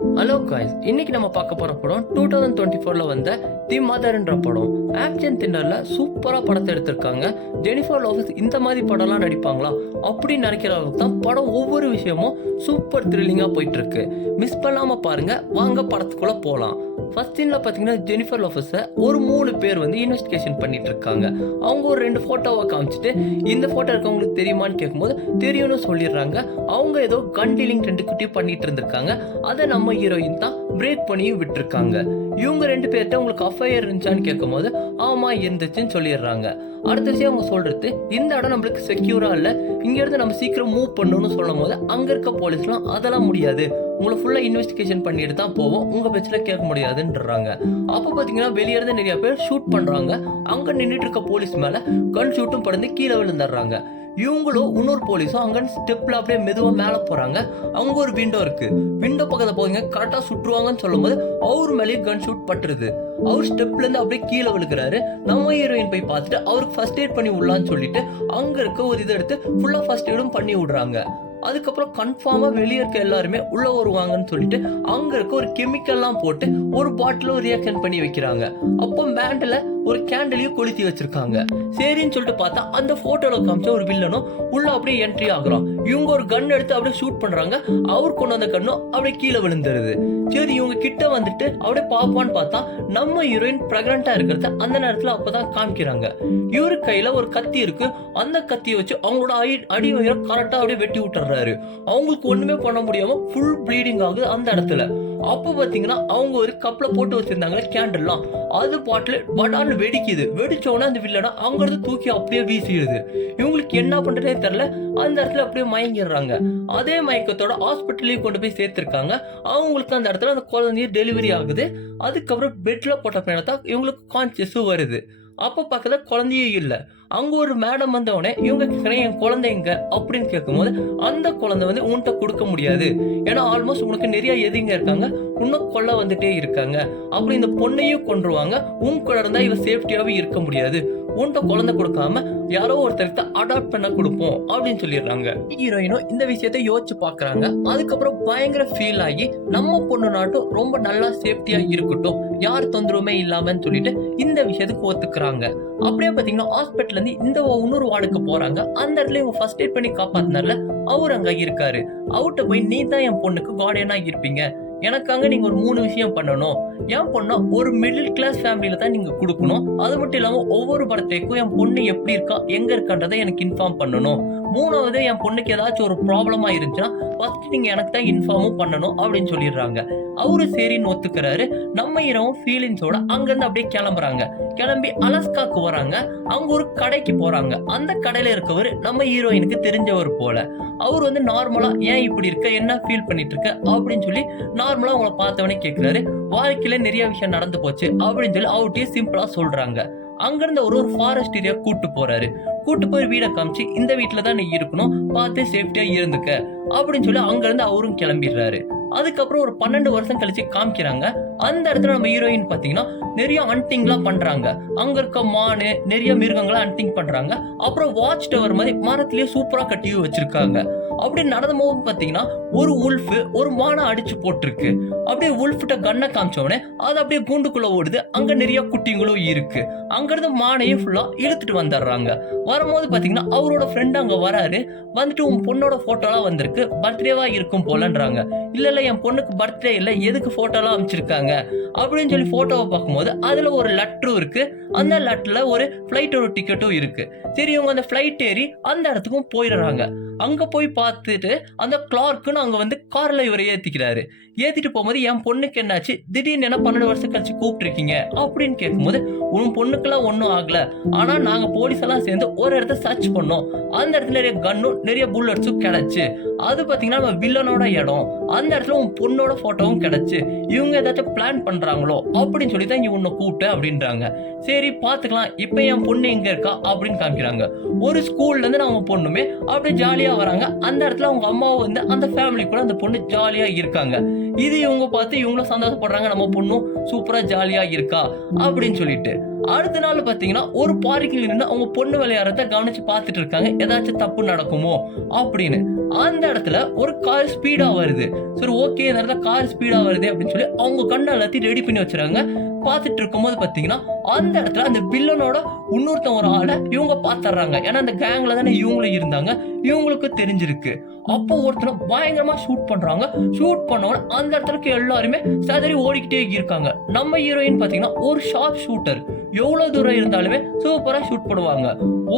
Hello guys, இன்னைக்கு நம்ம பார்க்க போற படம் 2024ல வந்த தி மதர்ன்ற படம். ஆக்ஷன் தின்னர்ல சூப்பரா படத்தை எடுத்திருக்காங்க. ஜெனிஃபர் லாரன்ஸ் இந்த மாதிரி படம்லாம் நடிப்பாங்களா அப்படின்னு நினைக்கிற அளவுக்கு தான் படம் ஒவ்வொரு விஷயமும் சூப்பர் த்ரில்லிங்கா போயிட்டு இருக்கு. மிஸ் பண்ணாம பாருங்க. வாங்க படத்துக்குள்ள போலாம். ஃபர்ஸ்ட் சீன்ல பாத்தீங்கன்னா ஜெனிஃபர் லாரன்ஸை ஒரு 3 பேர் வந்து இன்வெஸ்டிகேஷன் பண்ணிட்டு இருக்காங்க. அவங்க ஒரு 2 போட்டோவை காமிச்சிட்டு இந்த போட்டோ இருக்கவங்களுக்கு தெரியுமான்னு கேட்கும்போது தெரியும்னு சொல்லிடுறாங்க. அவங்க ஏதோ கன் டீலிங் 2 குட்டி பண்ணிட்டு இருந்திருக்காங்க. அதை நம்ம ஹீரோயின் தான் பிரேக் பண்ணியும் விட்டுருக்காங்க. இவங்க 2 பேர்கிட்ட உங்களுக்கு அஃபையர் இருந்துச்சான்னு கேட்கும் போது ஆமா இருந்துச்சுன்னு சொல்லிடுறாங்க. அடுத்த விஷயம் அவங்க சொல்றது, இந்த இடம் நம்மளுக்கு செக்யூரா இல்ல, இங்க இருந்து நம்ம சீக்கிரம் மூவ் பண்ணணும்னு சொல்லும் போது அங்க இருக்க போலீஸ்லாம் அதெல்லாம் முடியாது, உங்களை ஃபுல்லா இன்வெஸ்டிகேஷன் பண்ணிட்டு தான் போவோம், உங்க பேச்சுல கேட்க முடியாதுன்றாங்க. அப்ப பாத்தீங்கன்னா வெளியே இருந்து நிறைய பேர் ஷூட் பண்றாங்க. அங்க நின்றுட்டு இருக்க போலீஸ் மேல கன் ஷூட்டும் பறந்து கீழே விழுந்துடுறாங்க. இவங்களும் இன்னொரு போலீஸும் அங்க ஸ்டெப்ல அப்படியே மெதுவா மேல போறாங்க. அங்க ஒரு விண்டோ இருக்கு. விண்டோ பக்கத்துல போறீங்க கரெக்டா சுட்டுருவாங்கன்னு சொல்லும் போது அவரு மேலேயே கன் ஷூட் பட்டுருது. அவர் ஸ்டெப்ல இருந்து அப்படியே கீழே விழுக்கிறாரு. நம்ம ஹீரோயின் போய் பார்த்துட்டு அவருக்கு ஃபர்ஸ்ட் எய்ட் பண்ணி விடலான்னு சொல்லிட்டு அங்க இருக்க ஒரு இதை எடுத்து ஃபுல்லா ஃபர்ஸ்ட் எய்டும் பண்ணி விடுறாங்க. அதுக்கப்புறம் கன்ஃபார்மா வெளியே இருக்க எல்லாருமே உள்ள வருவாங்கன்னு சொல்லிட்டு அங்க இருக்க ஒரு கெமிக்கல்லாம் போட்டு ஒரு பாட்டிலும் ரியாக்ஷன் பண்ணி வைக்கிறாங்க. அப்போ பேண்ட்ல ஒரு கேண்டலையும் கொளுத்தி வச்சிருக்காங்க. சரின்னு சொல்லிட்டு பார்த்தா அந்த போட்டோல காமிச்ச ஒரு வில்லனும் உள்ள அப்படியே என்ட்ரி ஆகுறான். இவங்க ஒரு கன் எடுத்து அப்படியே ஷூட் பண்றாங்க. அவர் கொண்டு வந்த கண்ணும் அப்படியே கீழே விழுந்துருது. சரி இவங்க கிட்ட வந்துட்டு அப்படியே பாப்பான்னு பார்த்தா நம்ம ஹீரோயின் பிரெக்னண்டா இருக்கிறத அந்த நேரத்துல அப்பதான் காமிக்கிறாங்க. இவரு கையில ஒரு கத்தி இருக்கு. அந்த கத்தியை வச்சு அவங்களோட அடி வயிறை கரெக்டா அப்படியே வெட்டி விட்டுறாரு. அவங்களுக்கு ஒண்ணுமே பண்ண முடியாம ஃபுல் ப்ளீடிங் ஆகுது அந்த இடத்துல. அப்போ பாத்தீங்கன்னா அவங்க ஒரு கப்ல போட்டு வச்சிருந்தாங்க கேண்டல்லாம், அது பாட்டில் படான்னு வெடிக்குது. வெடிச்சோடனே அந்த வில்லனா அங்க இருந்து தூக்கி அப்படியே வீசிடுது. இவங்களுக்கு என்ன பண்றதே தெரியல. அந்த இடத்துல அப்படியே மயங்கிடுறாங்க. அதே மயக்கத்தோட ஹாஸ்பிட்டலையும் கொண்டு போய் சேர்த்திருக்காங்க. அவங்களுக்கு அந்த இடத்துல அந்த குழந்தைய டெலிவரி ஆகுது. அதுக்கப்புறம் பெட்ல போட்ட பின்னாடி இவங்களுக்கு கான்சியஸும் வருது. அப்ப பக்கத்துல குழந்தையும் இல்ல. அங்க ஒரு மேடம் வந்தவனே இவங்க கேட்கறேன் என் குழந்தைங்க அப்படின்னு கேட்கும்போது அந்த குழந்தை வந்து உன்கிட்ட கொடுக்க முடியாது, ஏன்னா ஆல்மோஸ்ட் உனக்கு நிறைய எதிங்க இருக்காங்க, இன்னும் கொல்ல வந்துட்டே இருக்காங்க, அப்படி இந்த பொண்ணையும் கொன்றுவாங்க, உன் கூட இருந்தா இவ சேஃப்டியாவே இருக்க முடியாது, உன்கிட்ட குழந்தை கொடுக்காம யாரோ ஒருத்தருக்கு அடாப்ட் பண்ண கொடுப்போம் அப்படின்னு சொல்லிடுறாங்க. ஹீரோயினும் இந்த விஷயத்தை யோசிச்சு பாக்குறாங்க. அதுக்கப்புறம் பயங்கர ஃபீல் ஆகி நம்ம பொண்ணு நாட்டும் ரொம்ப நல்லா சேஃப்டியா இருக்கட்டும், யார் தொந்தரவுமே இல்லாமன்னு சொல்லிட்டு இந்த விஷயத்துக்கு ஒத்துக்கிறாங்க. அப்படியே பாத்தீங்கன்னா ஹாஸ்பிட்டல் இருந்து இந்த இன்னொரு வார்டுக்கு போறாங்க. அந்த இடத்துல இவங்க ஃபர்ஸ்ட் எய்ட் பண்ணி காப்பாத்தினார்ல அவர் அங்க இருக்காரு. அவர்கிட்ட போய் நீ தான் என் பொண்ணுக்கு கார்டியனா இருப்பீங்க, எனக்காக நீங்க ஒரு 3 விஷயம் பண்ணணும். என் பொண்ணா ஒரு மிடில் கிளாஸ் ஃபேமிலியில தான் நீங்க கொடுக்கணும். அது மட்டும் இல்லாம ஒவ்வொரு பர்த்டேக்கும் என் பொண்ணு எப்படி இருக்கா எங்க இருக்கான்றதை எனக்கு இன்ஃபார்ம் பண்ணணும். 3வது என் பொண்ணுக்கு ஏதாச்சும் ஒரு ப்ராப்ளமா இருந்துச்சுன்னா ஃபர்ஸ்ட் நீங்க எனக்கு தான் இன்ஃபார்மும் பண்ணணும் அப்படின்னு சொல்லிடுறாங்க. அவரு சரின்னு ஒத்துக்கிறாரு. நம்ம ஹீரோவும் ஃபீலிங்ஸோட அங்கிருந்து அப்படியே கிளம்புறாங்க. கிளம்பி அலஸ்காக்கு வராங்க. அங்க ஒரு கடைக்கு போறாங்க. அந்த கடையில இருக்கவர் நம்ம ஹீரோயினுக்கு தெரிஞ்சவர் போல. அவர் வந்து நார்மலா ஏன் இப்படி இருக்க, என்ன ஃபீல் பண்ணிட்டு இருக்க அப்படின்னு சொல்லி நார்மலா அவங்கள பார்த்தவனே கேட்கிறாரு. வாழ்க்கையில நிறைய விஷயம் நடந்து போச்சு அப்படின்னு சொல்லி அவர்கிட்டயே சிம்பிளா சொல்றாங்க. அங்கிருந்து ஒரு ஃபாரஸ்ட் ஏரியா கூட்டு போறாரு. கூட்டு போய் வீடை காமிச்சு இந்த வீட்டுல தான் நீ இருக்கணும், பார்த்து சேஃப்டியா இருந்துக்க அப்படின்னு சொல்லி அங்கிருந்து அவரும் கிளம்பிடுறாரு. அதுக்கப்புறம் ஒரு 12 வருஷம் கழிச்சு காமிக்கிறாங்க. அந்த இடத்துல நம்ம ஹீரோயின் பாத்தீங்கன்னா நிறைய ஹண்டிங்லாம் பண்றாங்க. அங்க இருக்க மானு நிறைய மிருகங்களை ஹண்டிங் பண்றாங்க. அப்புறம் வாட்ச் டவர் மாதிரி மரத்திலேயே சூப்பரா கட்டி வச்சிருக்காங்க. அப்படி நடந்த போது பாத்தீங்கன்னா ஒரு உல்ஃப் ஒரு மானை அடிச்சு போட்டிருக்கு. அப்படியே உல்ஃப்ட்ட கண்ணை காமிச்சவனே அது அப்படியே கூண்டுக்குள்ள ஓடுது. அங்க நிறைய குட்டிங்களும் இருக்கு. அங்க இருந்து மானையும் ஃபுல்லா இழுத்துட்டு வந்துடுறாங்க. வரும்போது பாத்தீங்கன்னா அவரோட ஃப்ரெண்ட் அங்க வராரு. வந்துட்டு உன் பொண்ணோட போட்டோலாம் வந்திருக்கு, பர்த்டேவா இருக்கும் போலன்றாங்க. இல்ல என் பொண்ணுக்கு பர்த்டே இல்ல, எதுக்கு போட்டோலாம் அமைச்சிருக்காங்க அப்படின்னு சொல்லி போட்டோவை பார்க்கும்போது அதுல ஒரு லெட்டரும் இருக்கு. அந்த லெட்டர்ல ஒரு ஃபிளைட்டோட டிக்கெட்டும் இருக்கு. சரி இவங்க அந்த ஃபிளைட் ஏறி அந்த இடத்துக்கும் போயிடுறாங்க. அங்க போய் பார்த்துட்டு அந்த கிளார்க்குன்னு அங்க வந்து கார்ல இவரை ஏத்திக்கிறாரு. ஏத்திட்டு போகும்போது என் பொண்ணுக்கு என்னாச்சு, திடீர்னு என்ன 12 வருஷம் கழிச்சு கூப்பிட்டுருக்கீங்க அப்படின்னு கேட்கும்போது உன் பொண்ணுக்கெல்லாம் ஒன்றும் ஆகல, ஆனா நாங்க போலீஸ் எல்லாம் சேர்ந்து ஒரு இடத்த சர்ச் பண்ணோம். அந்த இடத்துல நிறைய கன்னும் நிறைய புல்லட்ஸும் கிடைச்சு. அது பாத்தீங்கன்னா நம்ம வில்லனோட இடம். அந்த இடத்துல உன் பொண்ணோட போட்டோவும் கிடைச்சு. இவங்க ஏதாச்சும் பிளான் பண்றாங்களோ அப்படின்னு சொல்லி தான் இங்க உன்னை கூப்பிட்டு அப்படின்றாங்க. சரி பாத்துக்கலாம், இப்ப என் பொண்ணு எங்க இருக்கா அப்படின்னு காமிக்கிறாங்க. ஒரு ஸ்கூல்ல இருந்து நம்ம பொண்ணுமே அப்படியே ஜாலியா வராங்க. அந்த இடத்துல அவங்க அம்மாவும் வந்து அந்த ஃபேமிலி கூட அந்த பொண்ணு ஜாலியா இருக்காங்க. இது இவங்க பார்த்து இவங்களும் சந்தோஷப்படுறாங்க, நம்ம பொண்ணும் சூப்பரா ஜாலியா இருக்கா அப்படின்னு சொல்லிட்டு. அடுத்த நாள் பாத்தீங்கன்னா ஒரு பார்க்கில் நின்று அவங்க பொண்ணு விளையாடுறத கவனிச்சு பார்த்துட்டு இருக்காங்க, ஏதாச்சும் தப்பு நடக்குமோ அப்படின்னு. அந்த இடத்துல ஒரு கார் ஸ்பீடா வருது. சரி ஓகே, இந்த இடத்துல கார் ஸ்பீடா வருது அப்படின்னு சொல்லி அவங்க கண்ணை எல்லாத்தையும் ரெடி பண்ணி வச்சுறாங்க. பார்த்துட்டு இருக்கும்போது பாத்தீங்கன்னா அந்த இடத்துல அந்த வில்லனோட ஒரு ஆளை இவங்க பாத்துறாங்க. ஏன்னா அந்த கேங்ல தானே இவங்களும் இருந்தாங்க, இவங்களுக்கு தெரிஞ்சிருக்கு. அப்போ ஒருத்தனை பயங்கரமா ஷூட் பண்றாங்க. ஷூட் பண்ணோட அந்த இடத்துக்கு எல்லாருமே சதறி ஓடிக்கிட்டே இருக்காங்க. நம்ம ஹீரோயின் பாத்தீங்கன்னா ஒரு ஷார்ப் ஷூட்டர், எவ்வளவு தூரம் இருந்தாலுமே சூப்பரா ஷூட் பண்ணுவாங்க.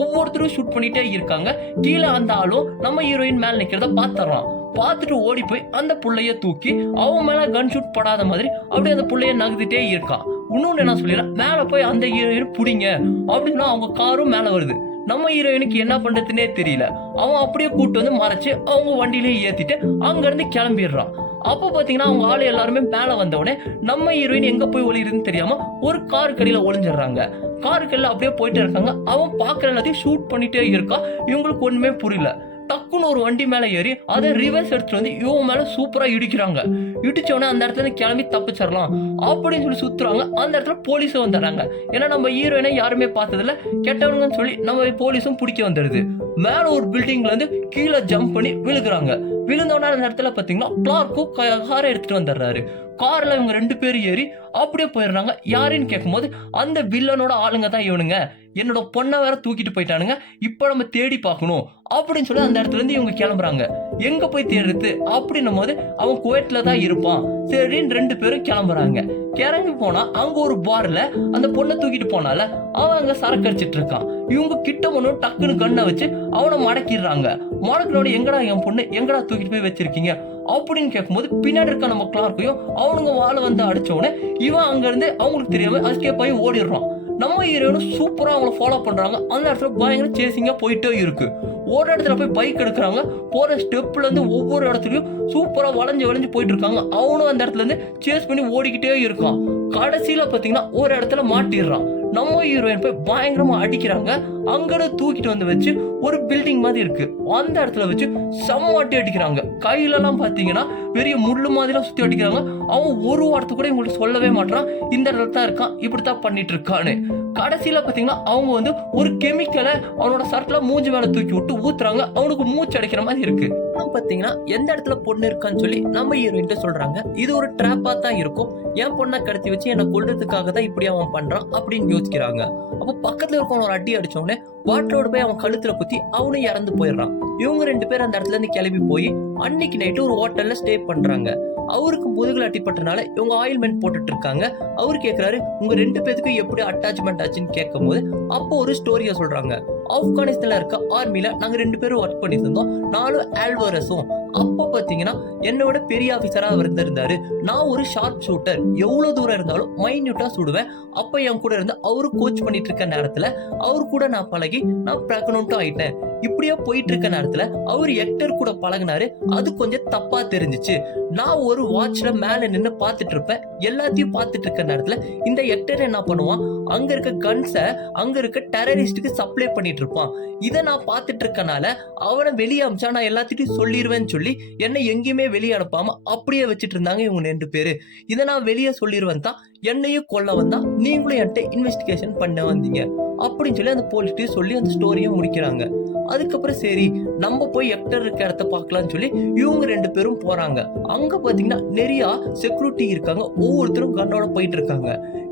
ஒவ்வொருத்தரும் ஷூட் பண்ணிட்டே இருக்காங்க. கீழே அந்த ஆளும் நம்ம ஹீரோயின் மேல நிக்கிறத பாத்துறான். பார்த்துட்டு ஓடி போய் அந்த புள்ளைய தூக்கி அவன் மேல கன் ஷூட் படாத மாதிரி அப்படியே அந்த புள்ளைய நகர்த்திட்டே இருக்கான். இன்னொன்னு என்ன சொல்லிடுறேன், மேல போய் அந்த ஹீரோயின் புடிங்க அப்படின்னா அவங்க காரும் மேல வருது. நம்ம ஹீரோயினுக்கு என்ன பண்றதுன்னே தெரியல. அவன் அப்படியே கூட்டு வந்து மறைச்சு அவங்க வண்டியிலே ஏத்திட்டு அங்க இருந்து கிளம்பிடுறான். அப்போ பாத்தீங்கன்னா அவங்க ஆளு எல்லாருமே மேல வந்த உடனே நம்ம ஹீரோயின் எங்க போய் ஒளியுதுன்னு தெரியாம ஒரு கார் கடியில ஒளிஞ்சிடுறாங்க. காருக்கெல்லாம் அப்படியே போயிட்டே இருக்காங்க. அவன் பாக்குற எல்லாத்தையும் ஷூட் பண்ணிட்டே இருக்கான். இவங்களுக்கு ஒண்ணுமே புரியல. டக்குன்னு ஒரு வண்டி மேல ஏறி அதை ரிவர்ஸ் எடுத்துட்டு வந்து இவங்க மேல சூப்பரா இடிக்கிறாங்க. இடிச்சோடனே அந்த இடத்துல கிளம்பி தப்பிச்சிடலாம் அப்படின்னு சொல்லி சுத்துறாங்க. அந்த இடத்துல போலீஸும் வந்துடுறாங்க. ஏன்னா நம்ம ஹீரோயினை யாருமே பார்த்ததில்ல, கெட்டவனுங்கன்னு சொல்லி நம்ம போலீஸும் பிடிக்க வந்துடுது. மேல ஒரு பில்டிங்ல இருந்து கீழே ஜம்ப் பண்ணி விழுகுறாங்க. விழுந்தோடனே அந்த இடத்துல பாத்தீங்கன்னா கிளார்க்கும் காரை எடுத்துட்டு வந்துடுறாரு. கார்ல இவங்க 2 பேரும் ஏறி அப்படியே போயிடுறாங்க. யாருன்னு கேட்கும்போது அந்த வில்லனோட ஆளுங்க தான் இவனுங்க, என்னோட பொண்ணை வேற தூக்கிட்டு போயிட்டானுங்க, இப்ப நம்ம தேடி பார்க்கணும் அப்படின்னு சொல்லி அந்த இடத்துல இருந்து இவங்க கிளம்புறாங்க. எங்க போய் தேடுறது அப்படின்னும் போது அவன் குவைட்ல தான் இருப்பான். சரின்னு 2 பேரும் கிளம்புறாங்க. கிறங்கி போனா அங்க ஒரு பார்ல அந்த பொண்ணை தூக்கிட்டு போனால அவன் அங்க சரக்கு அடிச்சிட்டு இருக்கான். இவங்க கிட்ட ஒண்ணு டக்குன்னு கண்ணை வச்சு அவனை மடக்கிடுறாங்க. மடக்கினோட எங்கடா என் பொண்ணு எங்கடா தூக்கிட்டு போய் வச்சிருக்கீங்க அப்படின்னு கேட்கும்போது பின்னாடி இருக்க நம்ம கிளார்க்கையும் அவனுங்க வாழை வந்து அடிச்ச உடனே இவன் அங்க இருந்து அவங்களுக்கு தெரியாம எஸ்கேப் ஆகி ஓடிடுறான். நம்ம ஹீரோனும் சூப்பரா அவங்கள ஃபாலோ பண்றாங்க. அந்த இடத்துல பயங்கர சேசிங்கா போயிட்டே இருக்கு. ஒரு இடத்துல போய் பைக் எடுக்கிறாங்க. போற ஸ்டெப்ல இருந்து ஒவ்வொரு இடத்துலயும் சூப்பரா வளைஞ்சு போயிட்டு இருக்காங்க. அவனும் அந்த இடத்துல இருந்து சேஸ் பண்ணி ஓடிக்கிட்டே இருக்கான். கடைசியில பாத்தீங்கன்னா ஒரு இடத்துல மாட்டிடுறான். நம்ம ஹீரோயின் போய் பயங்கரமா அடிக்கிறாங்க. அங்கட தூக்கிட்டு வந்து வச்சு ஒரு பில்டிங் மாதிரி இருக்கு, அந்த இடத்துல வச்சு செம்மாட்டி அடிக்கிறாங்க. கையில எல்லாம் பாத்தீங்கன்னா பெரிய முள்ளு மாதிரிலாம் சுத்தி அடிக்கிறாங்க. அவன் ஒரு வார்த்தை கூட உங்களுக்கு சொல்லவே மாட்டான், இந்த இடத்துல தான் இருக்கான், இப்படித்தான் பண்ணிட்டு இருக்கான்னு. கடைசியில பாத்தீங்கன்னா அவங்க வந்து ஒரு கெமிக்கலை அவனோட சர்ட்ல மூஞ்சி மேல தூக்கி விட்டு ஊத்துறாங்க. அவனுக்கு மூச்சு அடைக்கிற மாதிரி இருக்கு. பாத்தீங்கன்னா எந்த இடத்துல பொண்ணு இருக்கான்னு சொல்லி நம்ம ஹீரோயின் சொல்றாங்க. இது ஒரு ட்ராப்பா தான் இருக்கும், என் பொண்ணை கடத்தி வச்சு என்னை கொல்றதுக்காக தான் இப்படி அவன் பண்றான் அப்படின்னு யோசிக்கிறாங்க. அப்ப பக்கத்துல இருக்கவன் ஒரு அடி அடிச்ச உடனே பாட்டிலோட போய் அவன் கழுத்துல குத்தி அவனும் இறந்து போயிடுறான். இவங்க 2 பேரும் அந்த இடத்துல இருந்து கிளம்பி போய் அன்னைக்கு நைட்டு ஒரு ஹோட்டல்ல ஸ்டே பண்றாங்க. அவருக்கு முதுகுல அடிப்பட்டனால இவங்க ஆயில்மெண்ட் போட்டுட்டு இருக்காங்க. அவரு கேக்குறாரு உங்க 2 பேத்துக்கும் எப்படி அட்டாச்மெண்ட் ஆச்சுன்னு கேட்கும் போது அப்போ ஒரு ஸ்டோரியா சொல்றாங்க. ஆப்கானிஸ்தான்ல இருக்க ஆர்மில நாங்க 2 பேரும் ஒர்க் பண்ணிட்டு இருந்தோம், நானும் ஆல்வரஸும். அப்போ பாத்தீங்கன்னா என்னோட பெரிய ஆபீசரா இருந்திருந்தாரு. நான் ஒரு ஷார்ப் ஷூட்டர், எவ்வளவு தூரம் இருந்தாலும் மைன்யூட்டா சுடுவேன். அப்ப என் கூட இருந்து அவரு கோச் பண்ணிட்டு இருக்க நேரத்துல அவரு கூட நான் பழகி நான் பிரெக்னன்ட்டும் ஆயிட்டேன். இப்படியே போயிட்டு இருக்க நேரத்துல அவர் எக்டர் கூட பழகினாரு. அது கொஞ்சம் தப்பா தெரிஞ்சிச்சு. நான் ஒரு வாட்ச்ல மேல நின்று பாத்துட்டு இருப்பேன். எல்லாத்தையும் பாத்துட்டு இருக்க நேரத்துல இந்த எக்டர் என்ன பண்ணுவான், அங்க இருக்க கன்ஸ அங்க இருக்க டெரரிஸ்டுக்கு சப்ளை பண்ணிட்டு இருப்பான். இதை நான் பாத்துட்டு இருக்கனால அவனை வெளியே அமிச்சா நான் எல்லாத்திட்டையும் சொல்லிடுவேன்னு சொல்லி என்னை எங்கேயுமே வெளியே அனுப்பாம அப்படியே வச்சுட்டு இருந்தாங்க இவங்க 2 பேரு. இதை நான் வெளியே சொல்லிடுவேன் தான் என்னையும் கொல்ல வந்தா நீங்களும் என்கிட்ட இன்வெஸ்டிகேஷன் பண்ண வந்தீங்க அப்படின்னு சொல்லி அந்த போலீஸ்ட்டு சொல்லி அந்த ஸ்டோரியை முடிக்கிறாங்க. அதுக்கப்புறம் சரி நம்ம போய் எக்டர் இருக்க இடத்த பார்க்கலாம்னு சொல்லி இவங்க 2 பேரும் போறாங்க. அங்க பாத்தீங்கன்னா நிறைய செக்யூரிட்டி இருக்காங்க, ஒவ்வொருத்தரும் கண்ணோட போயிட்டு இருக்காங்க.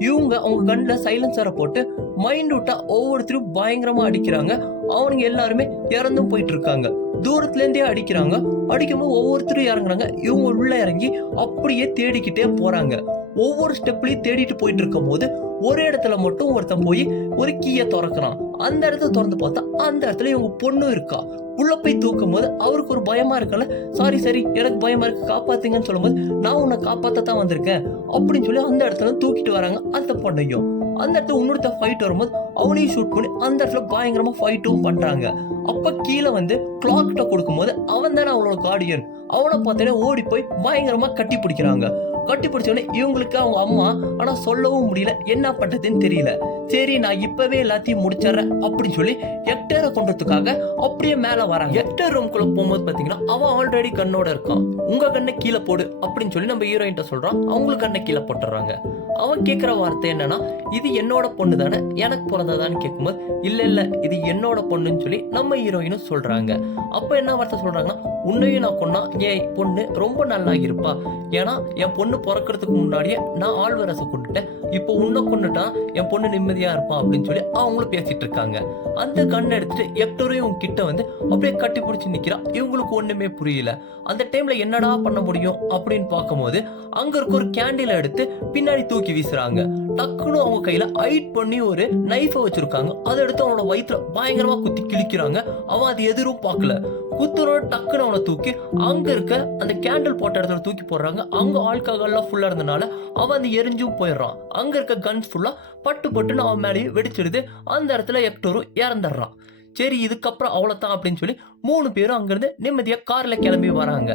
இவங்க அவங்க கண்ணுல சைலன்சரை போட்டு மைண்ட் விட்டா ஒவ்வொருத்தரும் பயங்கரமா அடிக்கிறாங்க. அவனுங்க எல்லாருமே இறந்தும் போயிட்டு இருக்காங்க. தூரத்துல இருந்தே அடிக்கிறாங்க. அடிக்கும்போது ஒவ்வொருத்தரும் இறங்குறாங்க. இவங்க உள்ள இறங்கி அப்படியே தேடிக்கிட்டே போறாங்க. ஒவ்வொரு ஸ்டெப்லயும் தேடிட்டு போயிட்டு இருக்கும் போது ஒரு இடத்துல மட்டும் ஒருத்தன் போய் ஒரு கீயை திறக்கிறான். அந்த இடத்த திறந்து பார்த்தா அந்த இடத்துல இவங்க பொண்ணு இருக்கா. உள்ள போய் தூக்கும் போது அவருக்கு ஒரு பயமா இருக்கல. சரி எனக்கு பயமா இருக்கு காப்பாத்துங்கன்னு சொல்லும் போது நான் உன்னை காப்பாத்தான் வந்திருக்கேன் அப்படின்னு சொல்லி அந்த இடத்துல தூக்கிட்டு வராங்க அந்த பொண்ணையும். அந்த இடத்துல இன்னொருத்த ஃபைட் வரும்போது அவனையும் ஷூட் பண்ணி அந்த இடத்துல பயங்கரமா ஃபைட்டும் பண்றாங்க. அப்ப கீழே வந்து கிளார்க்கிட்ட கொடுக்கும் போது அவன் தானே அவனோட கார்டியன். அவனை பார்த்தே ஓடி போய் பயங்கரமா கட்டி பிடிக்கிறாங்க. கட்டி பிடிச்சோடனே இவங்களுக்கு அவங்க அம்மா ஆனா சொல்லவும் முடியல, என்ன பண்றதுன்னு தெரியல. சரி நான் இப்பவே எல்லாத்தையும் முடிச்சிடறேன் அப்படின்னு சொல்லி ஹெக்டரை கொண்டதுக்காக அப்படியே மேல வராங்க. ஹெக்டர் ரூம்குள்ள போகும்போது பாத்தீங்கன்னா அவன் ஆல்ரெடி கண்ணோட இருக்கான். உங்க கண்ணை கீழே போடு அப்படின்னு சொல்லி நம்ம ஹீரோயின்ட்ட சொல்றான். அவங்களுக்கு கண்ணை கீழே போட்டுறாங்க. அவன் கேட்கிற வார்த்தை என்னன்னா, இது என்னோட பொண்ணு தானே, எனக்கு பிறந்ததான்னு கேட்கும்போது இல்ல இது என்னோட பொண்ணுன்னு சொல்லி நம்ம ஹீரோயினும் சொல்றாங்க. அப்ப என்ன வார்த்தை சொல்றாங்கன்னா, உன்னையும் நான் கொன்னா என் பொண்ணு ரொம்ப நல்லா இருப்பா, ஏன்னா என் பொண்ணு பிறக்கிறதுக்கு முன்னாடியே நான் ஆழ்வரசை கொண்டுட்டேன், இப்போ உன்னை கொண்டுட்டா என் பொண்ணு நிம்மதியா இருப்பான் அப்படின்னு சொல்லி அவங்களும் பேசிட்டு இருக்காங்க. அந்த கண்ணை எடுத்துட்டு ஹெக்டரையும் கிட்ட வந்து அப்படியே கட்டி பிடிச்சி நிக்கிறான். இவங்களுக்கு ஒண்ணுமே புரியல. அந்த டைம்ல என்னடா பண்ண முடியும் அப்படின்னு பார்க்கும்போது அங்க இருக்க ஒரு கேண்டில எடுத்து பின்னாடி தூக்கி வீசுறாங்க. டக்குன்னு அவங்க கையில ஹைட் பண்ணி ஒரு நைஃப வச்சிருக்காங்க. அதை எடுத்து அவனோட வயிற்றுல பயங்கரமா குத்தி கிழிக்கிறாங்க. அவன் அது எதிரும் பார்க்கல. குத்துறோட டக்குன்னு அவனை தூக்கி அங்க இருக்க அந்த கேண்டில் போட்ட இடத்துல தூக்கி போடுறாங்க. அங்க ஆல்கஹால்லாம் ஃபுல்லா இருந்தனால அவன் அந்த எரிஞ்சும் போயிடுறான். அங்க இருக்க கன்ஸ் ஃபுல்லா பட்டுன்னு அவன் மேலேயே வெடிச்சிடுது. அந்த இடத்துல ஹெக்டரும் இறந்துடுறான். சரி இதுக்கப்புறம் அவ்வளவுதான் அப்படின்னு சொல்லி 3 பேரும் அங்கிருந்து நிம்மதியா கார்ல கிளம்பி வராங்க.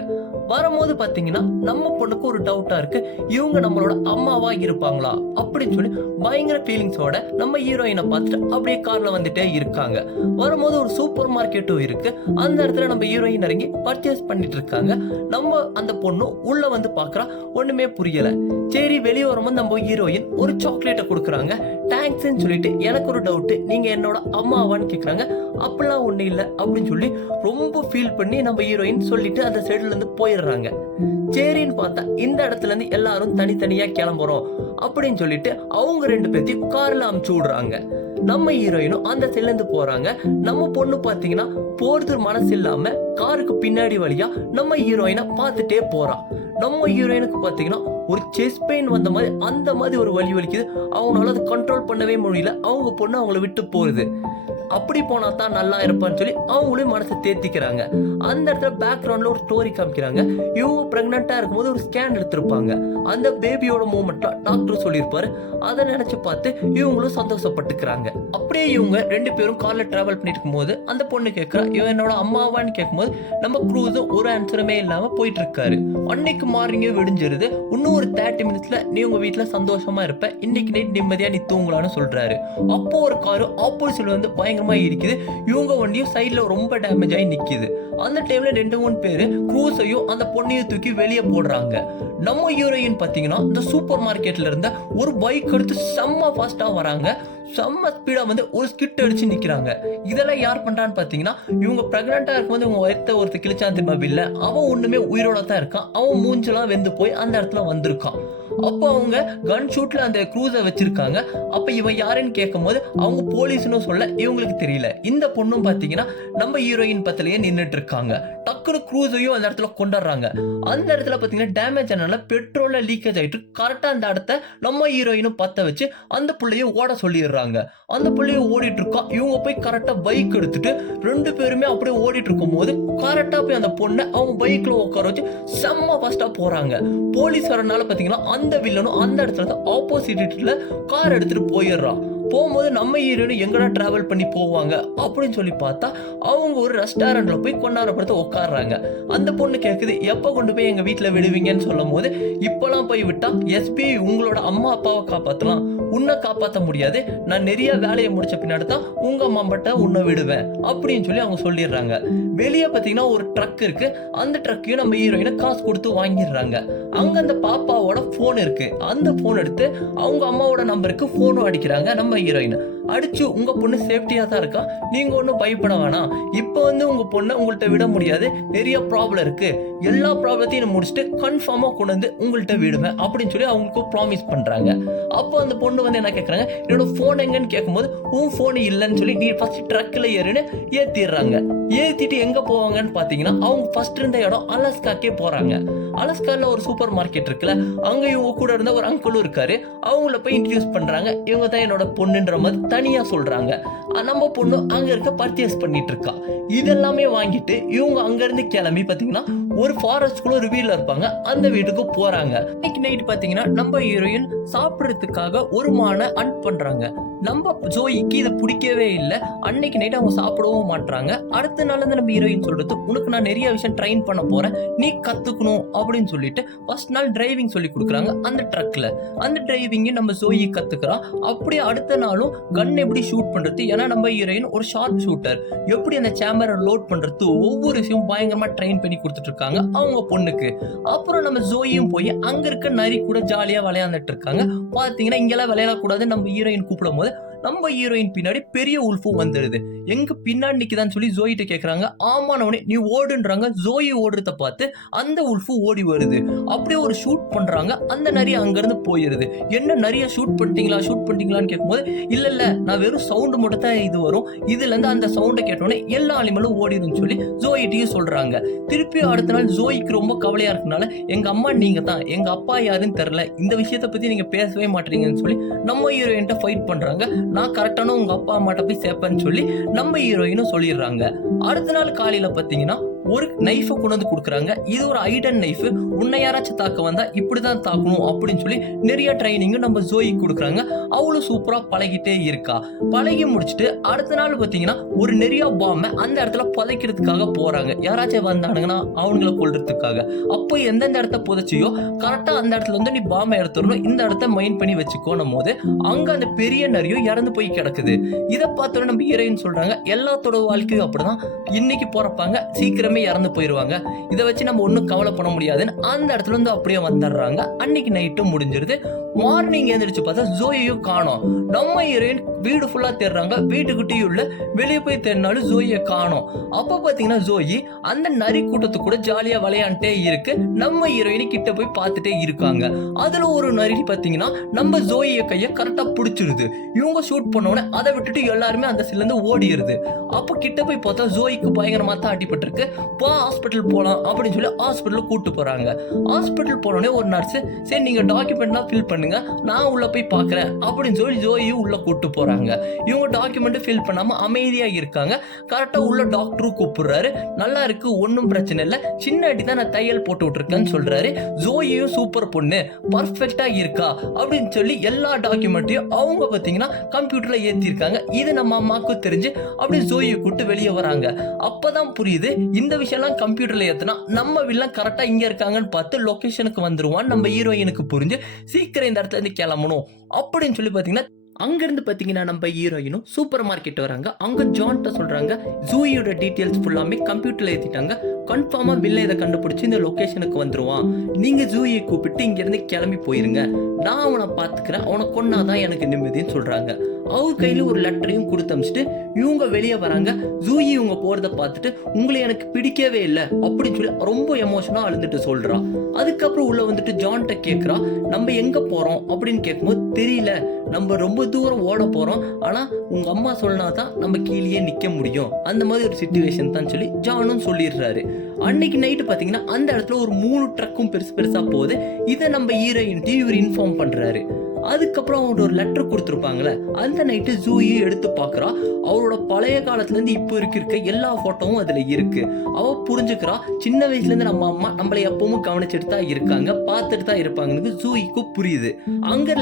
வரும்போது பாத்தீங்கன்னா நம்ம பொண்ணுக்கு ஒரு டவுட்டா இருக்கு, இவங்க நம்மளோட அம்மாவா இருப்பாங்களா அப்படின்னு சொல்லி பயங்கர ஃபீலிங்ஸோட நம்ம ஹீரோயினை பார்த்துட்டு அப்படியே கார்ல வந்துட்டே இருக்காங்க. வரும்போது ஒரு சூப்பர் மார்க்கெட்டும் இருக்கு. அந்த இடத்துல நம்ம ஹீரோயின் இறங்கி பர்ச்சேஸ் பண்ணிட்டு இருக்காங்க. நம்ம அந்த பொண்ணு உள்ள வந்து பாக்குறா, ஒண்ணுமே புரியல. சரி வெளியே வரும்போது நம்ம ஹீரோயின் ஒரு சாக்லேட்டை கொடுக்குறாங்க. தேங்க்ஸ்ன்னு சொல்லிட்டு எனக்கு ஒரு டவுட், நீங்க என்னோட அம்மாவான்னு கேக்குறாங்க. அப்படிலாம் ஒண்ணு இல்லை அப்படின்னு சொல்லி ரொம்ப ஃபீல் பண்ணி நம்ம ஹீரோயின் சொல்லிட்டு அந்த சைடுல இருந்து போயிடுறாங்க. சரின்னு பார்த்தா இந்த இடத்துல இருந்து எல்லாரும் தனித்தனியா கிளம்புறோம் அப்படின்னு சொல்லிட்டு அவங்க 2 பேர்த்தையும் கார்ல அமுச்சு விடுறாங்க. நம்ம ஹீரோயினும் அந்த சைடுல இருந்து போறாங்க. நம்ம பொண்ணு பாத்தீங்கன்னா போறது மனசு இல்லாம காருக்கு பின்னாடி வழியா நம்ம ஹீரோயினை பார்த்துட்டே போறான். நம்ம ஹீரோயினுக்கு பாத்தீங்கன்னா ஒரு செஸ்ட் பெயின் வந்த மாதிரி அந்த மாதிரி ஒரு வலி வலிக்குது. அவங்களால அதை கண்ட்ரோல் பண்ணவே முடியல. அவங்க பொண்ணு அவங்கள விட்டு போகுது. அப்படி போனா தான் நல்லா இருப்பான்னு சொல்லி அவங்களையும் மனசை தேத்திக்கிறாங்க. அந்த இடத்துல பேக்ரவுண்ட்ல ஒரு ஸ்டோரி காமிக்கிறாங்க. இவங்க பிரெக்னெண்டா இருக்கும்போது ஒரு ஸ்கேன் எடுத்திருப்பாங்க. அந்த பேபியோட மூமெண்ட்ல டாக்டர் சொல்லியிருப்பாரு. அதை நினைச்சு பார்த்து இவங்களும் சந்தோஷப்பட்டுக்கிறாங்க. அப்படியே இவங்க 2 பேரும் கார்ல டிராவல் பண்ணிட்டு இருக்கும்போது அந்த பொண்ணு கேட்கறா, இவன் என்னோட அம்மாவான்னு கேட்கும்போது நம்ம க்ரூஸும் ஒரு ஆன்சருமே இல்லாம போயிட்டு இருக்காரு. அன்னைக்கு மார்னிங்கே விடிஞ்சிருது. இன்னும் ஒரு 30 மினிட்ஸ்ல நீ உங்க வீட்டுல சந்தோஷமா இருப்ப, இன்னைக்கு நைட் நிம்மதியா நீ தூங்கலான்னு சொல்றாரு. அப்போ ஒரு காரு ஆப்போசிட்ல வந்து பயங்கரமா இருக்குது. இவங்க வண்டியும் சைட்ல ரொம்ப டேமேஜ் ஆகி நிக்குது. அந்த டைம்ல 2-3 பேரு க்ரூஸையும் அந்த பொண்ணையும் தூக்கி வெளியே போடுறாங்க. நம்ம ஹீரோயின் பாத்தீங்கன்னா இந்த சூப்பர் மார்க்கெட்ல இருந்த ஒரு பைக் எடுத்து செம்ம ஃபாஸ்டா வராங்க. செம்ம ஸ்பீடா வந்து ஒரு ஸ்கிட் அடிச்சு நிக்கிறாங்க. இதெல்லாம் யார் பண்றான்னு பாத்தீங்கன்னா, இவங்க பிரெக்னெண்டா இருக்கும்போது இவங்க வயிற்ற ஒருத்தர் கிழிச்சான் திரும்ப வில்ல, அவன் ஒண்ணுமே உயிரோட தான் இருக்கான். அவன் மூஞ்செல்லாம் வெந்து போய் அந்த இடத்துல வந்திருக்கான். அப்போ அவங்க கன் ஷூட்ல அந்த க்ரூஸை வச்சிருக்காங்க. அப்ப இவன் யாருன்னு கேட்கும் போது அவங்க போலீஸ்னு சொல்ல இவங்களுக்கு தெரியல. இந்த பொண்ணும் பாத்தீங்கன்னா நம்ம ஹீரோயின் பத்திலேயே நின்றுட்டு இருக்காங்க. டக்குனு க்ரூஸையும் அந்த இடத்துல கொண்டாடுறாங்க. அந்த இடத்துல பாத்தீங்கன்னா டேமேஜ் ஆனால பெட்ரோல்ல லீக்கேஜ் ஆயிட்டு கரெக்டா அந்த இடத்த நம்ம ஹீரோயினும் பத்த வச்சு அந்த புள்ளையும் ஓட சொல்லிடுறாங்க. அந்த புள்ளையும் ஓடிட்டு இருக்கா. இவங்க போய் கரெக்டா பைக் எடுத்துட்டு 2 பேருமே அப்படியே ஓடிட்டு இருக்கும் போது கரெக்டா போய் அந்த பொண்ணை அவங்க பைக்ல உட்கார வச்சு செம்ம ஃபாஸ்டா போறாங்க. போலீஸ் வரனால பாத்தீங்கன்னா அந்த வில்லனும் அந்த இடத்துல ஆப்போசிட்ல கார் எடுத்துட்டு போயிடுறான். போகும்போது நம்ம ஹீரோயின் எங்கடா டிராவல் பண்ணி போவாங்க அப்படின்னு சொல்லி பார்த்தா அவங்க ஒரு ரெஸ்டாரண்ட்ல போய் கொண்டாடப்படுத்த உட்காடுறாங்க. அந்த பொண்ணு கேட்குது, எப்போ கொண்டு போய் எங்க வீட்டுல விடுவீங்கன்னு சொல்லும் போது, இப்பெல்லாம் போய் விட்டா எஸ்பி உங்களோட அம்மா அப்பாவை காப்பாற்றலாம், உன்னை காப்பாற்ற முடியாது, நான் நிறைய வேலையை முடிச்ச பின்னாடி தான் உங்க அம்மா மட்டும் உன்னை விடுவேன் அப்படின்னு சொல்லி அவங்க சொல்லிடுறாங்க. வெளியே பார்த்தீங்கன்னா ஒரு ட்ரக் இருக்கு. அந்த ட்ரக்கையும் நம்ம ஹீரோயினை காசு கொடுத்து வாங்கிடுறாங்க. அங்க அந்த பாப்பாவோட போன் இருக்கு. அந்த போன் எடுத்து அவங்க அம்மாவோட நம்பருக்கு போனும் அடிக்கிறாங்க நம்ம ஹீரோயின். அடிச்சு உங்க பொண்ணு சேஃப்டியா தான் இருக்கா, நீங்க ஒன்றும் பயப்பட வேணாம், இப்போ வந்து உங்க பொண்ணை உங்கள்கிட்ட விட முடியாது, நிறைய ப்ராப்ளம் இருக்கு, எல்லா ப்ராப்ளத்தையும் முடிச்சுட்டு கன்ஃபார்மா கொண்டு வந்து உங்கள்கிட்ட விடுவேன் அப்படின்னு சொல்லி அவங்களுக்கு ப்ராமிஸ் பண்றாங்க. அப்போ அந்த பொண்ணு வந்து என்ன கேட்கறாங்க, என்னோட போன் எங்கன்னு கேட்கும்போது உன் போன் இல்லைன்னு சொல்லி நீ ஃபர்ஸ்ட் ட்ரக்ல ஏறுன்னு ஏத்திடுறாங்க. ஏத்திட்டு எங்க போவாங்கன்னு பாத்தீங்கன்னா அவங்க ஃபர்ஸ்ட் இருந்த இடம் அலாஸ்காக்கே போறாங்க. அலாஸ்கால ஒரு சூப்பர் மார்க்கெட் இருக்குல்ல, அங்க இவங்க கூட இருந்த ஒரு அங்கிளும் இருக்காரு. அவங்கள போய் இன்ட்ரடியூஸ் பண்றாங்க. இவங்க தான் என்னோட பொண்ணுன்ற மாதிரி தனியா சொல்றாங்க. நம்ம பொண்ணு அங்க இருக்க பர்ச்சேஸ் பண்ணிட்டு இருக்கா. இதெல்லாமே வாங்கிட்டு இவங்க அங்க இருந்து கிளம்பி பாத்தீங்கன்னா ஒரு ஃபாரஸ்ட்குள்ள ஒரு வீட்ல இருப்பாங்க. அந்த வீட்டுக்கு போறாங்க. இன்னைக்கு நைட் பாத்தீங்கன்னா நம்ம ஹீரோயின் சாப்பிடுறதுக்காக ஒரு மானை அண்ட் பண்றாங்க. நம்ம ஜோயிக்கு இது பிடிக்கவே இல்லை. அன்னைக்கு நைட் அவங்க சாப்பிடவும் மாட்டாங்க. அடுத்த நாள் நம்ம ஹீரோயின் சொல்றது, உனக்கு நான் நிறைய விஷயம் ட்ரெயின் பண்ண போறேன், நீ கத்துக்கணும் அப்படின்னு சொல்லிட்டு ஃபர்ஸ்ட் நாள் டிரைவிங் சொல்லி கொடுக்குறாங்க அந்த ட்ரக்ல. அந்த டிரைவிங் நம்ம ஜோயி கத்துக்கிறா. அப்படியே அடுத்த நாளும் கன் எப்படி ஷூட் பண்றது, ஏன்னா நம்ம ஹீரோயின் ஒரு ஷார்ப் ஷூட்டர், எப்படி அந்த சேம்பரை லோட் பண்றது ஒவ்வொரு விஷயம் பயங்கரமா ட்ரெயின் பண்ணி கொடுத்துட்டு இருக்காங்க அவங்க பொண்ணுக்கு. அப்புறம் நம்ம ஜோயும் போய் அங்க இருக்க நரி கூட ஜாலியா விளையாண்டுட்டு இருக்காங்க. பாத்தீங்கன்னா இங்கெல்லாம் விளையாடக்கூடாது நம்ம ஹீரோயின் கூப்பிடும் போது நம்ம ஹீரோயின் பின்னாடி பெரிய உல்ஃபும் வந்துடுது. எங்க பின்னாடி நிக்குதான்னு சொல்லி ஜோயிட்ட கேக்குறாங்க. ஆமானவனே நீ ஓடுன்றாங்க. ஜோயி ஓடுறத பார்த்து அந்த உல்ஃபு ஓடி வருது. அப்படியே ஒரு ஷூட் பண்றாங்க. அந்த நரி அங்க இருந்து போயிருது. என்ன நிறைய ஷூட் பண்ணிட்டீங்களான்னு கேட்கும்போது இல்ல நான் வெறும் சவுண்ட் மட்டும் தான் இது வரும், இதுல இருந்து அந்த சவுண்டை கேட்டோன்னே எல்லா அனிமலும் ஓடிடுன்னு சொல்லி ஜோயிட்டையும் சொல்றாங்க. திருப்பி அடுத்த நாள் ஜோயிக்கு ரொம்ப கவலையா இருக்கனால எங்க அம்மா நீங்க தான், எங்க அப்பா யாருன்னு தெரியல, இந்த விஷயத்த பத்தி நீங்க பேசவே மாட்டீங்கன்னு சொல்லி நம்ம ஹீரோயின்ட்ட ஃபைட் பண்றாங்க. நான் கரெக்டான உங்க அப்பா அம்மாட்ட போய் சேர்ப்பேன்னு சொல்லி நம்ம ஹீரோயினும் சொல்லிடுறாங்க. அடுத்த நாள் காலையில பாத்தீங்கன்னா ஒரு நைஃபை கொண்டு வந்து கொடுக்குறாங்க. இது ஒரு ஐடன் நைஃப், உன்னை யாராச்சும் தாக்க வந்தா இப்படிதான் தாக்கணும் அப்படின்னு சொல்லி நிறைய ட்ரைனிங் நம்ம ஜோயிக்கு கொடுக்குறாங்க. அவளும் சூப்பரா பழகிட்டே இருக்கா. பழகி முடிச்சுட்டு அடுத்த நாள் பாத்தீங்கன்னா ஒரு நிறைய பாம்பை அந்த இடத்துல புதைக்கிறதுக்காக போறாங்க. யாராச்சும் வந்தானுங்கன்னா அவங்கள கொல்றதுக்காக. அப்போ எந்தெந்த இடத்த புதைச்சியோ கரெக்டா அந்த இடத்துல வந்து நீ பாம்பை எடுத்துடணும், இந்த இடத்த மைண்ட் பண்ணி வச்சுக்கோனும் போது அங்க அந்த பெரிய நரியும் இறந்து போய் கிடக்குது. இதை பார்த்தோன்னே நம்ம ஹீரோயின் சொல்றாங்க, எல்லாத்தோட வாழ்க்கையும் அப்படிதான், இன்னைக்கு போறப்பாங்க சீக்கிரம் இறந்து போயிருவாங்க, இதை வச்சு நம்ம ஒன்னும் கவலைப்பட முடியாதுன்னு அந்த இடத்துல இருந்து அப்படியே வந்துடுறாங்க. அன்னைக்கு நைட்டும் முடிஞ்சிருது. மார்னிங் எழுந்திரிச்சு பார்த்தா ஜோயையும் காணோம். நம்ம ஹீரோயின் வீடு ஃபுல்லா தேடுறாங்க. வீட்டுக்கிட்டயும் உள்ள வெளியே போய் தேடினாலும் ஜோயை காணோம். அப்ப பாத்தீங்கன்னா ஜோயி அந்த நரி கூட்டத்து கூட ஜாலியா விளையாண்டே இருக்கு. நம்ம ஹீரோயினி கிட்ட போய் பார்த்துட்டே இருக்காங்க. அதுல ஒரு நரி பாத்தீங்கன்னா நம்ம ஜோயிய கைய கரெக்டா பிடிச்சிருது. இவங்க ஷூட் பண்ணோடனே அதை விட்டுட்டு எல்லாருமே அந்த சில இருந்து ஓடிடுது. அப்ப கிட்ட போய் பார்த்தா ஜோயிக்கு பயங்கரமா தான் அடிபட்டு இருக்கு. ஹாஸ்பிட்டல் போலாம் அப்படின்னு சொல்லி ஹாஸ்பிட்டல் கூட்டு போறாங்க. ஹாஸ்பிட்டல் போனோடனே ஒரு நர்ஸ், சரி நீங்க டாக்குமெண்ட்லாம் ஃபில் பண்ணுங்க, நான் உள்ள போய் பாக்குறேன் அப்படின்னு சொல்லி ஜோயும் உள்ள கூட்டு போறாங்க. இவங்க டாக்குமெண்ட் ஃபில் பண்ணாம அமைதியா இருக்காங்க. கரெக்டா உள்ள டாக்டரும் கூப்பிடுறாரு. நல்லா இருக்கு, ஒன்னும் பிரச்சனை இல்ல, சின்ன அடி தான் நான் தையல் போட்டு விட்டுருக்கேன்னு சொல்றாரு. ஜோயும் சூப்பர் பொண்ணு, பர்ஃபெக்டா இருக்கா அப்படின்னு சொல்லி எல்லா டாக்குமெண்ட்டையும் அவங்க பாத்தீங்கன்னா கம்ப்யூட்டர்ல ஏத்தி இருக்காங்க. இது நம்ம அம்மாவுக்கு தெரிஞ்சு அப்படியே ஜோயை கூட்டு வெளியே வராங்க. அப்பதான் புரியுது இந்த விஷயம்லாம் கம்ப்யூட்டர்ல ஏத்துனா நம்ம வில்லன் கரெக்டா இங்க இருக்காங்கன்னு பார்த்து லொகேஷனுக்கு வந்துருவான். நம்ம ஹீரோயினுக்கு புரிஞ்சு சீக்கிரம் இந்த இடத்துல இருந்து கிளம்பணும் அப்படின்னு சொல்லி பாத்தீங்கன்னா அங்கிருந்து பாத்தீங்கன்னா நம்ம ஹீரோயினும் சூப்பர் மார்க்கெட் வராங்க. அங்க ஜான்ட்ட சொல்றாங்க, ஜூயோட டீடைல்ஸ் ஃபுல்லாமே கம்ப்யூட்டர்ல ஏத்திட்டாங்க, கன்ஃபார்மா வில்ல இதை கண்டுபிடிச்சு இந்த லொகேஷனுக்கு வந்துருவான், நீங்க ஜூயை கூப்பிட்டு இங்க இருந்து கிளம்பி போயிருங்க, நான் அவனை பாத்துக்கிறேன், அவனை கொன்னாதான் எனக்கு நிம்மதின்னு சொல்றாங்க. அவங்க கையில ஒரு லெட்டரையும் கொடுத்து அமிச்சிட்டு இவங்க வெளியே வராங்க. ஜூயி இவங்க போறத பார்த்துட்டு உங்களை எனக்கு பிடிக்கவே இல்லை அப்படின்னு சொல்லி ரொம்ப எமோஷனா அழுந்துட்டு சொல்றா. அதுக்கப்புறம் உள்ள வந்துட்டு ஜான்ட்ட கேக்குறா, நம்ம எங்க போறோம் அப்படின்னு கேட்கும்போது தெரியல, நம்ம ரொம்ப தூரம் ஓட போறோம், ஆனா உங்க அம்மா சொன்னாதான் நம்ம கீழே நிக்க முடியும், அந்த மாதிரி ஒரு சிச்சுவேஷன் தான் சொல்லி ஜானும் சொல்லிடுறாரு. அன்னைக்கு நைட்டு பாத்தீங்கன்னா அந்த இடத்துல ஒரு 3 ட்ரக்கும் பெருசு பெருசா போகுது. இதை நம்ம ஹீரோயின்ட்டு இவர் இன்ஃபார்ம் பண்றாரு. அதுக்கப்புறம் அவங்களோட ஒரு லெட்டர் கொடுத்துருப்பாங்களே, அந்த நைட்டு ஜூயை எடுத்து பாக்குறா. அவரோட பழைய காலத்துல இருந்து இப்போ இருக்க எல்லா போட்டோவும் அதுல இருக்கு. அவ புரிஞ்சுக்கிறா, சின்ன வயசுல இருந்து நம்ம அம்மா நம்மளை எப்பவும் கவனிச்சுட்டு தான் இருக்காங்க, பார்த்துட்டு தான் இருப்பாங்கன்னு ஜூயிக்கு புரியுது. அங்க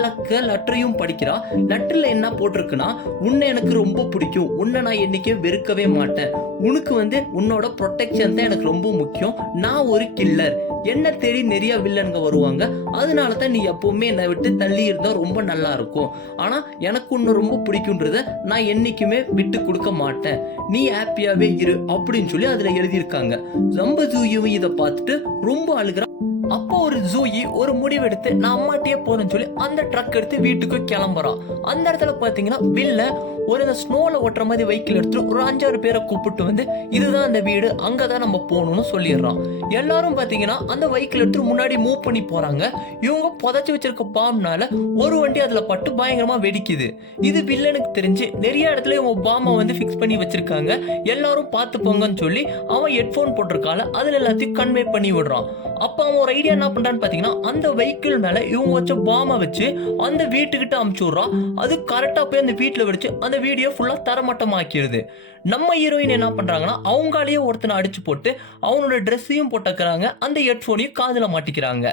லெட்டரையும் படிக்கிறா. லெட்டர்ல என்ன போட்டிருக்குன்னா, உன்னை எனக்கு ரொம்ப பிடிக்கும், உன்னை நான் என்னைக்கே வெறுக்கவே மாட்டேன், உனக்கு உன்னோட ப்ரொடெக்ஷன் தான் எனக்கு ரொம்ப முக்கியம், நான் ஒரு கில்லர், என்ன தேடி நிறைய வில்லன்க வருவாங்க, அதனால தான் நீ எப்பவுமே என்னை விட்டு தள்ளி இருந்தா ரொம்ப நல்லா இருக்கும், ஆனா எனக்கு உன்னை ரொம்ப பிடிக்கும்ன்றத நான் என்னைக்குமே விட்டு கொடுக்க மாட்டேன், நீ ஹாப்பியாவே இரு அப்படின்னு சொல்லி அதுல எழுதியிருக்காங்க. நம்ம ஜூயும் இதை பார்த்துட்டு ரொம்ப அழுகிறா. அப்போ ஒரு ஜூயி ஒரு முடிவெடுத்து நான் அம்மாட்டியே போறேன்னு சொல்லி அந்த ட்ரக் எடுத்து வீட்டுக்கு கிளம்புறான். அந்த இடத்துல பாத்தீங்கன்னா வில்ல ஒரு ஸ்னோல ஓட்டுற மாதிரி வெஹிக்கிள் எடுத்துட்டு ஒரு 5-6 பேரை கூப்பிட்டு இதுதான் அந்த வீடு, அங்கதான் நம்ம போகணும்னு சொல்லிடுறான். எல்லாரும் பாத்தீங்கன்னா அந்த வெஹிக்கிள் எடுத்து முன்னாடி மூவ் பண்ணி போறாங்க. இவங்க புதைச்சு வச்சிருக்க பாம்புனால ஒரு வண்டி அதுல பட்டு பயங்கரமா வெடிக்குது. இது வில்லனுக்கு தெரிஞ்சு நிறைய இடத்துல இவங்க பாம்பை ஃபிக்ஸ் பண்ணி வச்சிருக்காங்க, எல்லாரும் பார்த்து போங்கன்னு சொல்லி அவன் ஹெட்போன் போட்டிருக்கால அதுல எல்லாத்தையும் கன்வே பண்ணி விடுறான். அப்ப அவன் ஒரு ஐடியா என்ன பண்றான்னு பாத்தீங்கன்னா அந்த வெஹிக்கிள் மேல இவங்க வச்ச பாம வச்சு அந்த வீட்டுக்கிட்ட அமுச்சு விடுறான். அது கரெக்டா போய் அந்த வீட்டுல வெடிச்சு அந்த வீடியோ ஃபுல்லா தரமட்டமாக்கிடுது. நம்ம ஹீரோயின் என்ன பண்றாங்கன்னா அவங்களாலேயே ஒருத்தனை அடிச்சு போட்டு அவனோட ட்ரெஸ்ஸையும் போட்டுக்கிறாங்க, அந்த ஹெட்போனையும் காதுல மாட்டிக்கிறாங்க.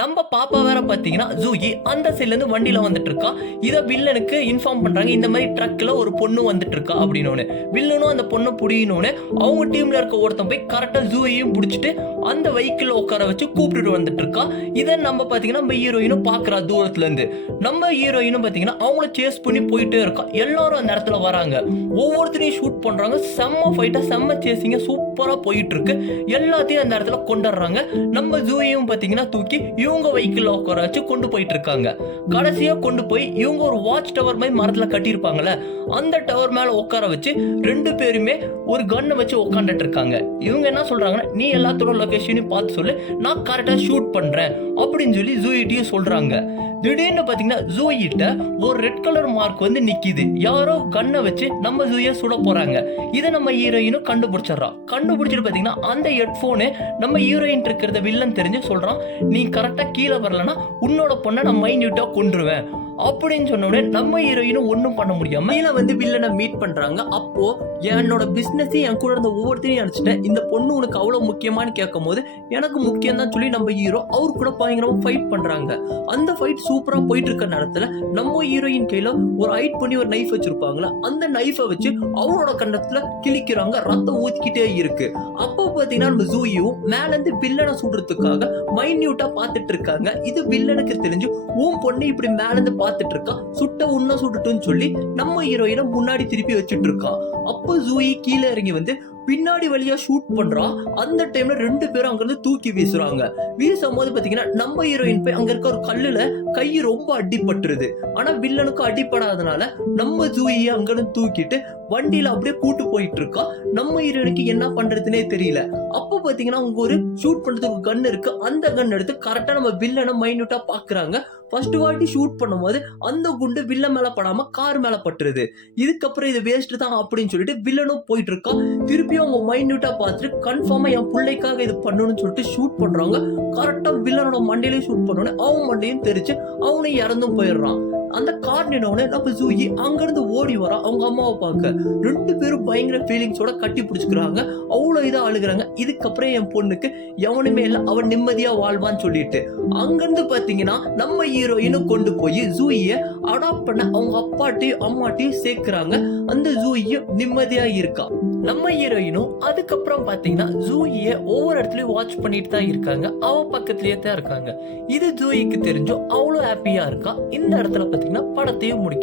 நம்ம பாப்பா வேற பாத்தீங்கன்னா ஜூயி அந்த சைட்ல இருந்து வண்டியில வந்துட்டு இருக்கா. இத வில்லனுக்கு இன்ஃபார்ம் பண்றாங்க, இந்த மாதிரி ட்ரக்ல ஒரு பொண்ணு வந்துட்டு இருக்கா அப்படின்னு. வில்லனும் அந்த பொண்ணை புடியணும்னு அவங்க டீம்ல இருக்க ஒருத்தன் போய் கரெக்டா ஜூயையும் பிடிச்சிட்டு அந்த வெஹிக்கிள் உட்கார வச்சு கூப்பிட்டுட்டு வந்துட்டு இருக்கா. இதை நம்ம பாத்தீங்கன்னா நம்ம ஹீரோயினும் பாக்குறா தூரத்துல இருந்து. நம்ம ஹீரோயினும் பாத்தீங்கன்னா அவங்கள சேஸ் பண்ணி போயிட்டே இருக்கா. எல்லாரும் அந்த இடத்துல வராங்க, ஒவ்வொருத்தரையும் ஷூட் பண்றாங்க. செம்ம ஃபைட்டா செம்ம சேசிங்க சூப்பரா போயிட்டு இருக்கு. எல்லாத்தையும் அந்த இடத்துல கொண்டுறாங்க. நம்ம ஜூயையும் பாத்தீங்கன்னா தூக்கி இவங்க வெஹிக்கிள் உட்கார வச்சு கொண்டு போயிட்டு இருக்காங்க. கடைசியா கொண்டு போய் இவங்க ஒரு வாட்ச் டவர் மாதிரி மரத்துல கட்டியிருப்பாங்கல்ல, அந்த டவர் மேல உட்கார வச்சு ரெண்டு பேருமே ஒரு கன்னை வச்சு உட்காந்துட்டு இருக்காங்க. இவங்க என்ன சொல்றாங்கன்னா, நீ எல்லாத்தோட லொகேஷனையும் பார்த்து சொல்லு, நான் கரெக்டா ஷூட் பண்றேன் அப்படின்னு சொல்லி ஜூயிட்டையும் சொல்றாங்க. திடீர்னு பாத்தீங்கன்னா ஜூயிட்ட ஒரு ரெட் கலர் மார்க் வந்து நிக்குது. யாரோ கன்னை வச்சு நம்ம ஜூய சுட போறாங்க. இதை நம்ம ஹீரோயினும் கண்டுபிடிச்சிடறா. கண்டுபிடிச்சிட்டு பாத்தீங்கன்னா அந்த ஹெட்போனு நம்ம ஹீரோயின் இருக்கிறத வில்லன் தெரிஞ்சு சொல்றான், நீ கரெக்டா கீழே வரலன்னா உன்னோட பொண்ணை நான் மைன்யூட்டா கொன்றுவேன் அப்படின்னு சொன்ன உடனே நம்ம ஹீரோயினும் ஒன்றும் பண்ண முடியாம கீழே வந்து வில்லனை மீட் பண்றாங்க. அப்போ என்னோட பிசினஸ் என் கூட இருந்த ஒவ்வொருத்தையும் நினைச்சிட்டேன், இந்த பொண்ணு உனக்கு அவ்வளவு முக்கியமானு கேட்கும் போது எனக்கு முக்கியம் தான் சொல்லி நம்ம ஹீரோ அவர் கூட பயங்கரமா ஃபைட் பண்றாங்க. அந்த ஃபைட் சூப்பரா போயிட்டு இருக்க நேரத்துல நம்ம ஹீரோயின் கையில ஒரு ஹைட் பண்ணி ஒரு நைஃப் வச்சிருப்பாங்களா, அந்த நைஃபை வச்சு அவனோட கண்டத்துல கிழிக்கிறாங்க. ரத்தம் ஊத்திக்கிட்டே இருக்கு. அப்போ பாத்தீங்கன்னா நம்ம ஜூயும் மேல இருந்து வில்லனை சுடுறதுக்காக மைன்யூட்டா பாத்துட்டு இருக்காங்க. இது வில்லனுக்கு தெரிஞ்சு உன் பொண்ணு இப்படி மேல இருந்து பாத்துட்டு இருக்கா, சுட்ட உன்ன சுட்டுட்டுன்னு சொல்லி நம்ம ஹீரோயினை முன்னாடி திருப்பி வச்சுட்டு இருக்கான். அப்போ ஜூயி கீழே இறங்கி வந்து பின்னாடி வழியா ஷூட் பண்றா. அந்த டைம்ல ரெண்டு பேரும் அங்க இருந்து தூக்கி வீசுறாங்க. வீசும் போது பாத்தீங்கன்னா நம்ம ஹீரோயின் போய் அங்க இருக்க ஒரு கல்லுல கை ரொம்ப அடிபட்டுருது. ஆனா வில்லனுக்கு அடிப்படாதனால நம்ம ஜூயை அங்க இருந்து தூக்கிட்டு வண்டியில அப்படியே கூட்டு போயிட்டு இருக்கா. நம்ம ஹீரோயினுக்கு என்ன பண்றதுன்னே தெரியல. அப்ப பாத்தீங்கன்னா அவங்க ஒரு ஷூட் பண்றதுக்கு கன் இருக்கு. அந்த கன் எடுத்து கரெக்டா நம்ம வில்லனை மைன்யூட்டா பாக்குறாங்க. ஃபர்ஸ்ட் வாட்டி ஷூட் பண்ணும்போது அந்த குண்டு வில்லன் மேல படாம கார் மேல பட்டுருது. இதுக்கப்புறம் இது வேஸ்ட் தான் அப்படின்னு சொல்லிட்டு வில்லனும் போயிட்டு இருக்கா. திருப்பியும் அவங்க மைன்யூட்டா பார்த்துட்டு கன்ஃபார்மா என் பிள்ளைக்காக இது பண்ணணும்னு சொல்லிட்டு ஷூட் பண்றாங்க. கரெக்டா வில்லனோட மண்டையிலையும் ஷூட் பண்ணோன்னு அவன் மண்டையும் தெரிச்சு அவனையும் இறந்தும் போயிடுறான். அந்த கார் நின்னோடனே நம்ம ஜூயி அங்கிருந்து ஓடி வரா அவங்க அம்மாவை பார்க்க. ரெண்டு பேரும் பயங்கர ஃபீலிங்ஸோட கட்டி பிடிச்சுக்கிறாங்க. அவ்வளவு இதா அழுகுறாங்க. இதுக்கப்புறம் என் பொண்ணுக்கு எவனுமே இல்லை, அவன் நிம்மதியா வாழ்வான்னு சொல்லிட்டு அங்கிருந்து பாத்தீங்கன்னா நம்ம ஹீரோயினும் கொண்டு போய் ஜூயை அடாப்ட் பண்ண அவங்க அப்பாட்டையும் அம்மாட்டையும் சேர்க்கிறாங்க. அந்த ஜூயும் நிம்மதியா இருக்கா. நம்ம ஹீரோயினும் அதுக்கப்புறம் பாத்தீங்கன்னா ஜூய ஒவ்வொரு இடத்துலயும் வாட்ச் பண்ணிட்டு தான் இருக்காங்க. அவ பக்கத்திலேயே தான் இருக்காங்க. இது ஜூயிக்கு தெரிஞ்சோ அவ்வளவு ஹாப்பியா இருக்கா. இந்த இடத்துல பாத்தீங்கன்னா படத்தையும் முடிக்கும்.